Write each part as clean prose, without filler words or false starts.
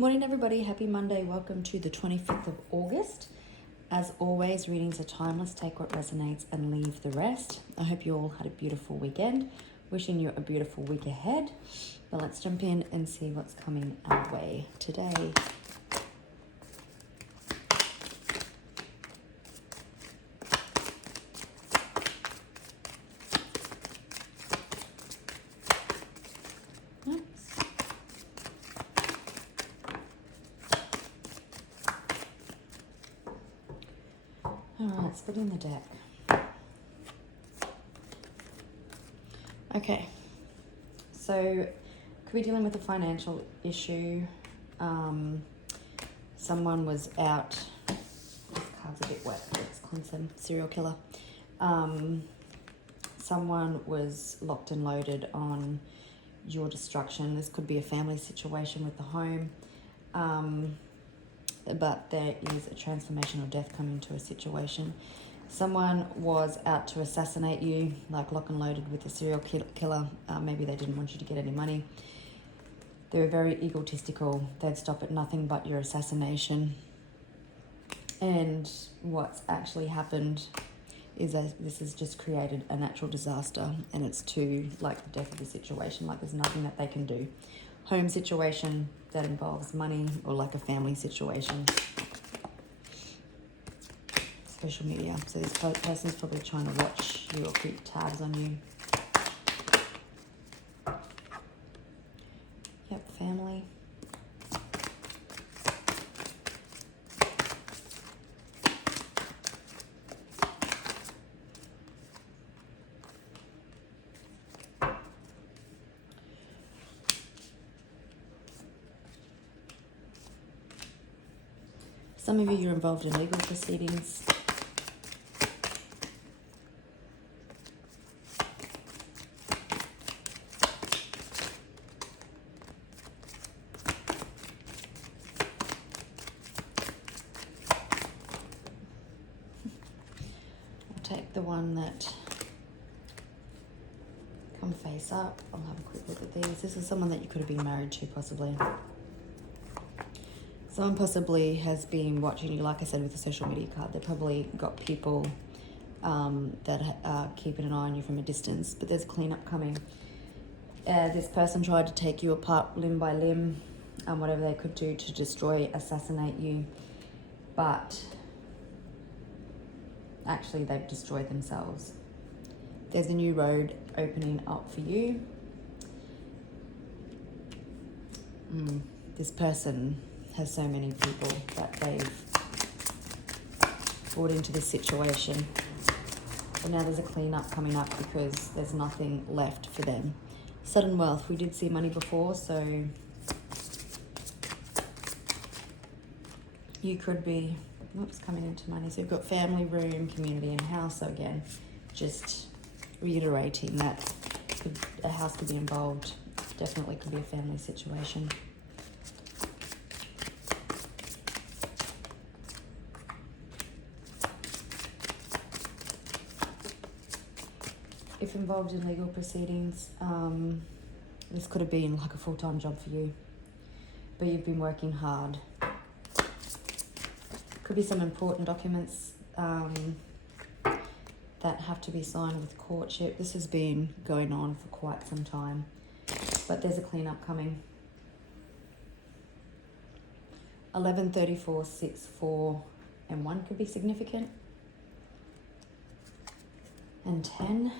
Morning everybody, happy Monday. Welcome to the 25th of August. As always, readings are timeless. Take what resonates and leave the rest. I hope you all had a beautiful weekend. Wishing you a beautiful week ahead. But let's jump in and see what's coming our way today. Alright, splitting the deck. Okay, so could be dealing with a financial issue. Someone was out, this card's a bit wet, it's Clemson, serial killer. Someone was locked and loaded on your destruction. This could be a family situation with the home. But there is a transformation or death coming to a situation. Someone was out to assassinate you, like lock and loaded with a serial killer. Maybe they didn't want you to get any money. They were very egotistical. They'd stop at nothing but your assassination. And what's actually happened is that this has just created a natural disaster, and it's to like the death of the situation. Like there's nothing that they can do. Home situation that involves money, or like a family situation. Social media. So this person's probably trying to watch you or keep tabs on you. Yep, family. Some of you, you're involved in legal proceedings. I'll take the one that come face up. I'll have a quick look at these. This is someone that you could have been married to, possibly. Someone possibly has been watching you, like I said, with the social media card. They've probably got people that are keeping an eye on you from a distance, but there's cleanup coming. This person tried to take you apart limb by limb, whatever they could do to destroy, assassinate you, but actually they've destroyed themselves. There's a new road opening up for you. This person has so many people that they've brought into this situation. But now there's a cleanup coming up because there's nothing left for them. Sudden wealth. We did see money before, so you could be, coming into money. So you've got family, room, community, and house. So again, just reiterating that a house could be involved. Definitely could be a family situation. If involved in legal proceedings, this could have been like a full-time job for you, but you've been working hard. Could be some important documents that have to be signed with courtship. This has been going on for quite some time, but there's a cleanup coming. 11, 34, 6, 4, and 1 could be significant. And 10.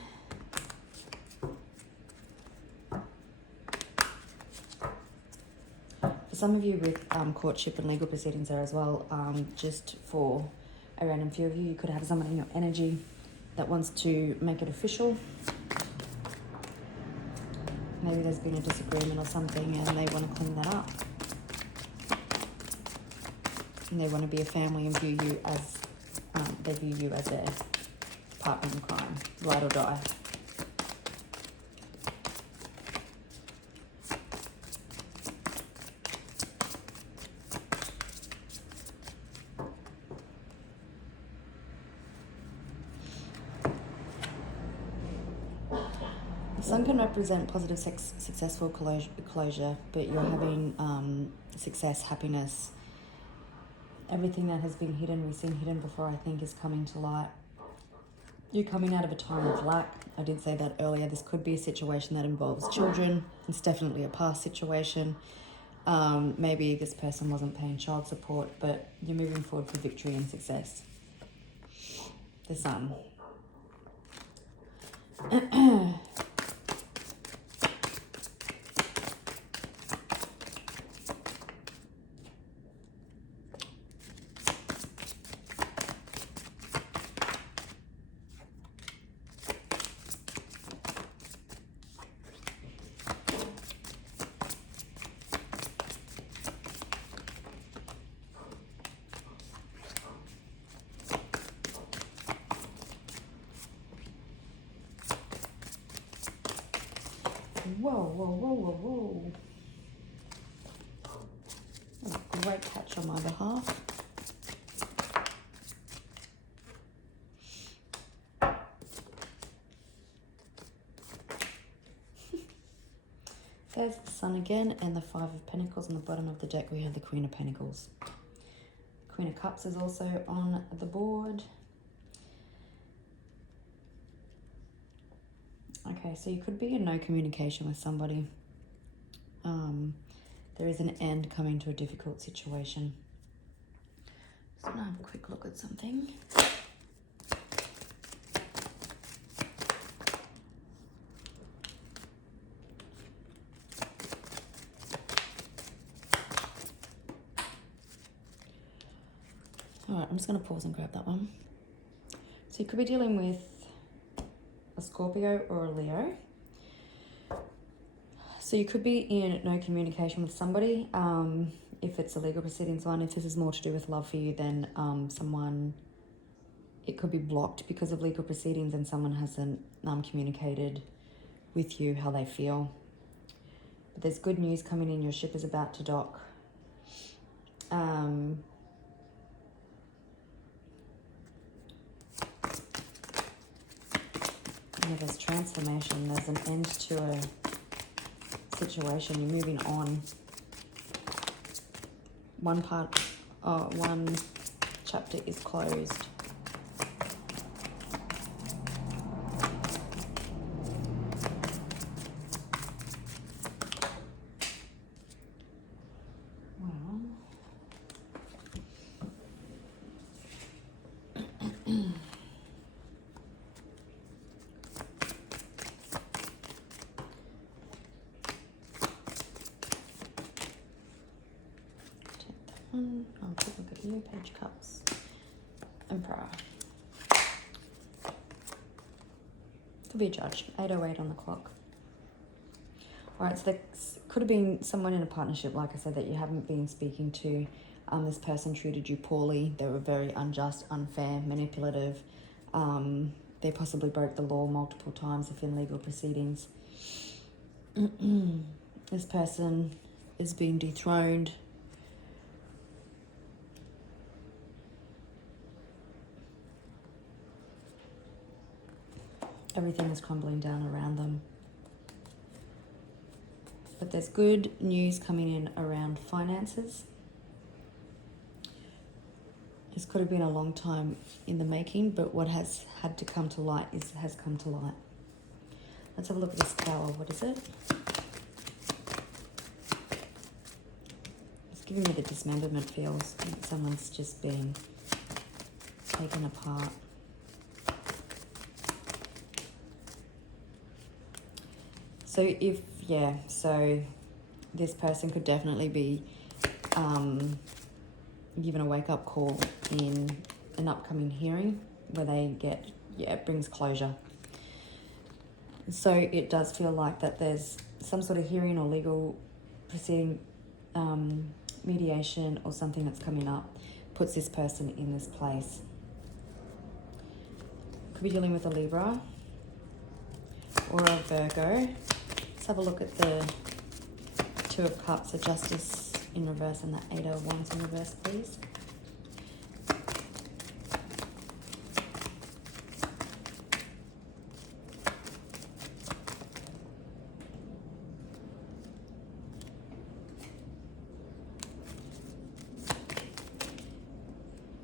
Some of you with courtship and legal proceedings there as well, just for a random few of you, you could have someone in your energy that wants to make it official. Maybe there's been a disagreement or something and they want to clean that up. And they want to be a family and view you as, they view you as their partner in crime, ride or die. The sun can represent positive, successful closure, but you're having success, happiness. Everything that has been hidden, we've seen hidden before, I think, is coming to light. You're coming out of a time of lack. I did say that earlier. This could be a situation that involves children. It's definitely a past situation. Maybe this person wasn't paying child support, but you're moving forward for victory and success. The Sun. Whoa, whoa, whoa, whoa, whoa. A great catch on my behalf. There's the Sun again, and the Five of Pentacles. On the bottom of the deck, we have the Queen of Pentacles. Queen of Cups is also on the board. Okay, so you could be in no communication with somebody. There is an end coming to a difficult situation. Just gonna have a quick look at something. All right, I'm just gonna pause and grab that one. So you could be dealing with a Scorpio or a Leo. So you could be in no communication with somebody. If it's a legal proceedings one, if this is more to do with love for you, then it could be blocked because of legal proceedings and someone hasn't communicated with you how they feel. But there's good news coming in. Your ship is about to dock. Yeah, there's transformation. There's an end to a situation. You're moving on. One chapter is closed. I'll take a look at you, Page Cups, Emperor. Could be a judge, 8:08 on the clock. All right, so there could have been someone in a partnership, like I said, that you haven't been speaking to. This person treated you poorly. They were very unjust, unfair, manipulative. They possibly broke the law multiple times if in legal proceedings. This person is being dethroned. Everything is crumbling down around them. But there's good news coming in around finances. This could have been a long time in the making, but what has had to come to light has come to light. Let's have a look at this Tower. What is it? It's giving me the dismemberment feels. I think someone's just been taken apart. So this person could definitely be given a wake-up call in an upcoming hearing where they get, it brings closure. So it does feel like that there's some sort of hearing or legal proceeding, mediation or something that's coming up, puts this person in this place. Could be dealing with a Libra or a Virgo. Let's have a look at the Two of Cups, the Justice in reverse and the Eight of Wands in reverse, please.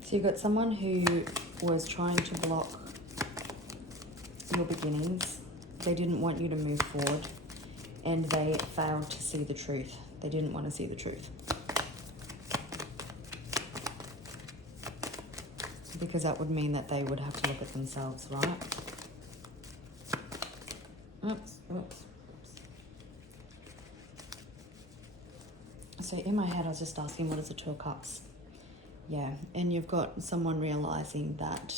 So you've got someone who was trying to block your beginnings. They didn't want you to move forward, and they failed to see the truth. They didn't want to see the truth. Because that would mean that they would have to look at themselves, right? Oops. So in my head, I was just asking, what is the Two of Cups? Yeah, and you've got someone realizing that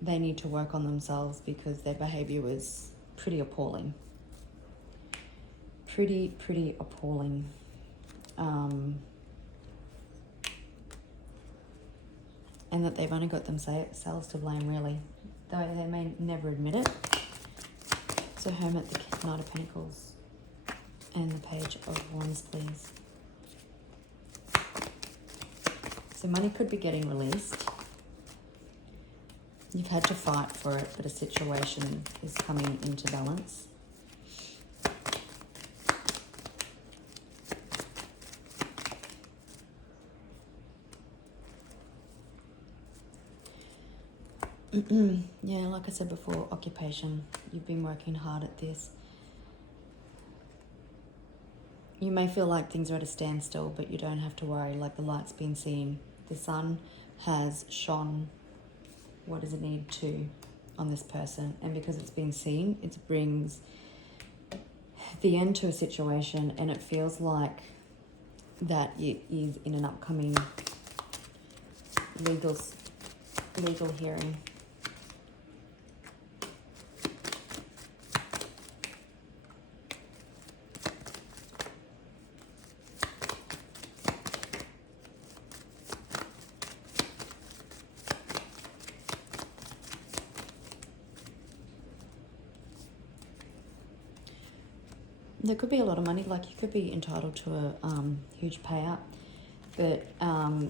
they need to work on themselves because their behavior was pretty appalling. Pretty appalling. And that they've only got themselves to blame, really. Though they may never admit it. So Hermit, the Knight of Pentacles, and the Page of Wands, please. So money could be getting released. You've had to fight for it, but a situation is coming into balance. Yeah, like I said before, occupation. You've been working hard at this. You may feel like things are at a standstill, but you don't have to worry. Like, the light's been seen. The sun has shone what does it need to on this person. And because it's been seen, it brings the end to a situation, and it feels like that it is in an upcoming legal hearing. There could be a lot of money, like you could be entitled to a huge payout, but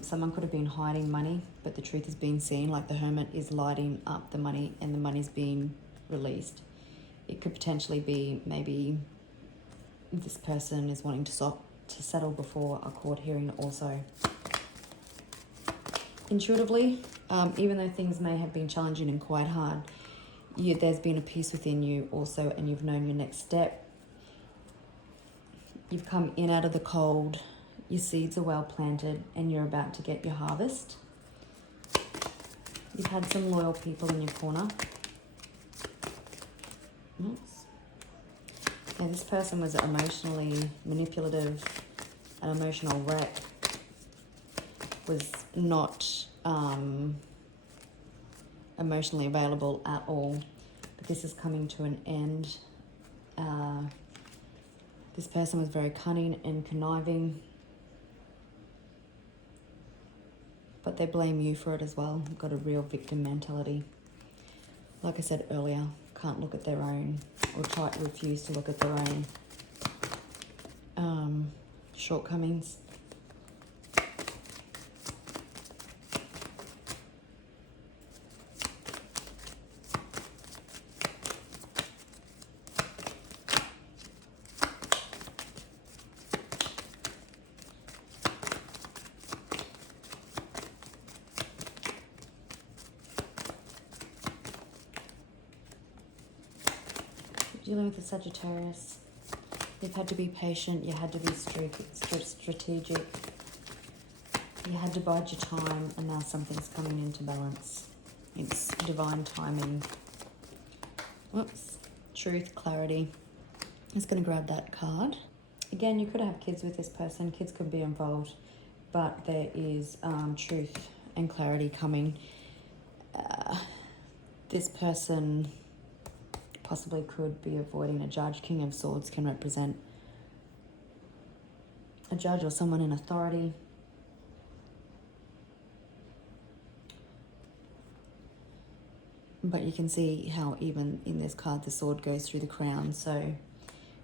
someone could have been hiding money, but the truth is being seen, like the Hermit is lighting up the money and the money's being released. It could potentially be maybe this person is wanting to settle before a court hearing also. Intuitively, even though things may have been challenging and quite hard, there's been a peace within you also, and you've known your next step. You've come in out of the cold, your seeds are well planted, and you're about to get your harvest. You've had some loyal people in your corner. Oops. Now, this person was emotionally manipulative, an emotional wreck, was not emotionally available at all. But this is coming to an end. This person was very cunning and conniving, but they blame you for it as well. You've got a real victim mentality. Like I said earlier, can't look at their own, or refuse to look at their own shortcomings. Dealing with the Sagittarius, you've had to be patient, you had to be strategic, you had to bide your time, and now something's coming into balance. It's divine timing. Whoops. Truth, clarity. I'm just going to grab that card. Again, you could have kids with this person, kids could be involved, but there is truth and clarity coming. This person possibly could be avoiding a judge. King of Swords can represent a judge or someone in authority. But you can see how even in this card the sword goes through the crown. So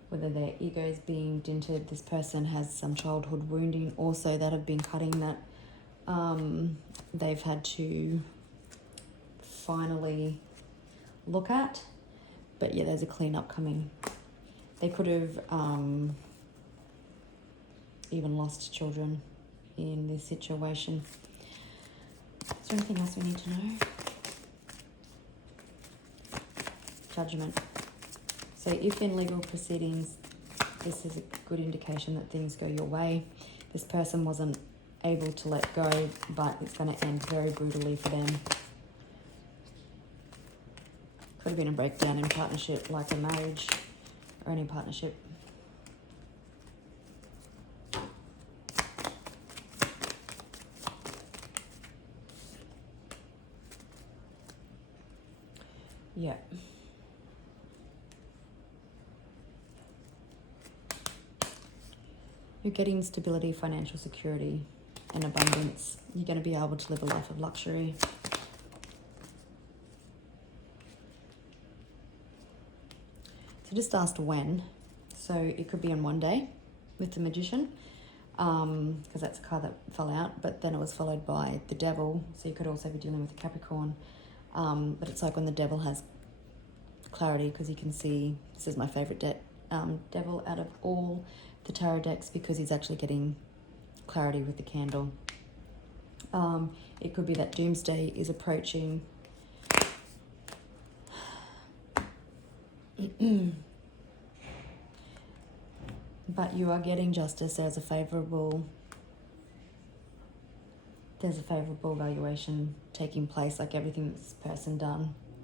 whether their ego is being dented, this person has some childhood wounding also that have been cutting, that they've had to finally look at. But yeah, there's a cleanup coming. They could have even lost children. in this situation. Is there anything else we need to know? Judgment. So if in legal proceedings, this is a good indication that things go your way. This person wasn't able to let go, but it's going to end very brutally for them. Could have been a breakdown in partnership, like a marriage or any partnership. Yeah. You're getting stability, financial security, and abundance. You're going to be able to live a life of luxury. So just asked when. So it could be in one day with the Magician, because that's a card that fell out, but then it was followed by the Devil. So you could also be dealing with a Capricorn. But it's like when the Devil has clarity, because you can see, this is my favorite Devil out of all the tarot decks, because he's actually getting clarity with the candle. It could be that doomsday is approaching. But you are getting justice. There's a favorable valuation taking place. Like everything this person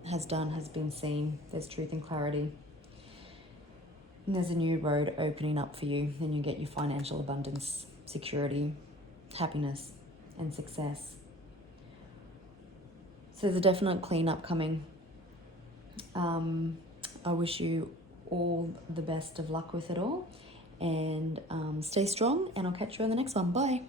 has been seen. There's truth and clarity. And there's a new road opening up for you. Then you get your financial abundance, security, happiness, and success. So there's a definite cleanup coming. I wish you all the best of luck with it all. And stay strong, and I'll catch you on the next one. Bye.